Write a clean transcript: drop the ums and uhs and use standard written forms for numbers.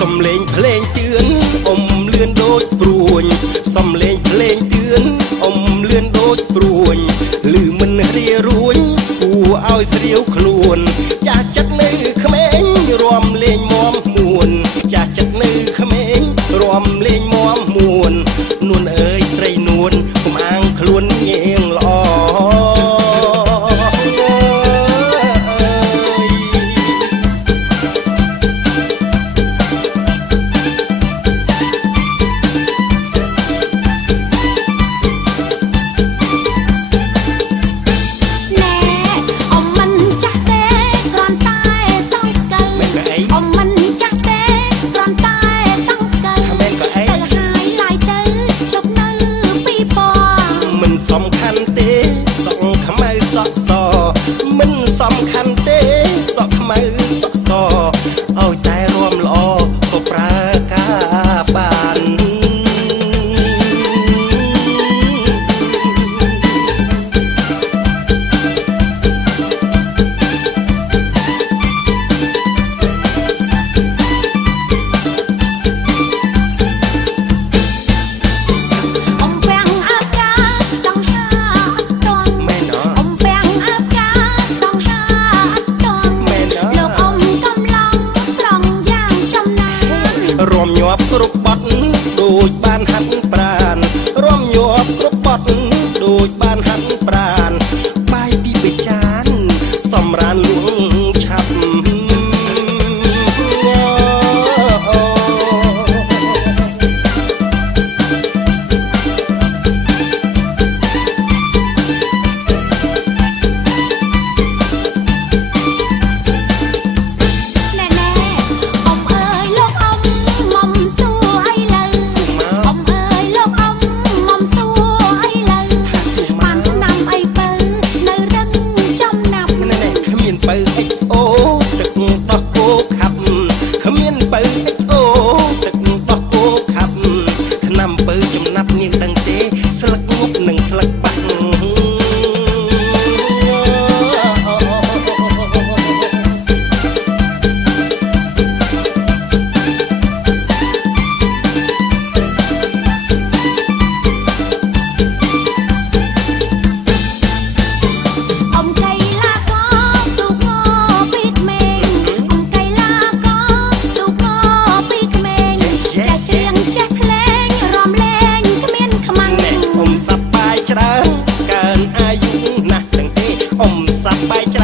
សំលេងភ្លេងទឿនអ៊ំលឿនដូចព្រួញសំលេងភ្លេងទឿនអ៊ំលឿនដូចព្រួញឮមិនរារួញគួរឲ្យស្រាវខ្លួនចាស់ចិត្តនៅក្មេងរំលេងមមមួនចាស់ចិត្តនៅក្មេងរំលេងមមមួននួនអើយស្រីនួនកុំអាងខ្លួនញៀងល្អសំខាន់ទេសក់ខ្មៅសក់សមិនសំខាន់ទេសក់ខ្មៅសក់សឲ្យតែរំល្អក៏ប្រើការបានរំញាប់គ្រប់បត់ដូចបានហាត់ប្រានរំញាប់គ្រប់បត់ដូចបានហាត់ប្រានបាយពីបិចានសម្រានលួងឆាប់បើអិចអូទឹកដោះគោខាប់គ្មានបើអិចអូទឹកដោះគោខាប់ថ្នាំបើចំណាប់នាងដឹងទេស្លឹកងប់និងស្លឹកបាក់អ៊ំសាប់បាយច្រើនកើនអាយុណាស់ទាំងទេអ៊ំសាប់បាយច្រើន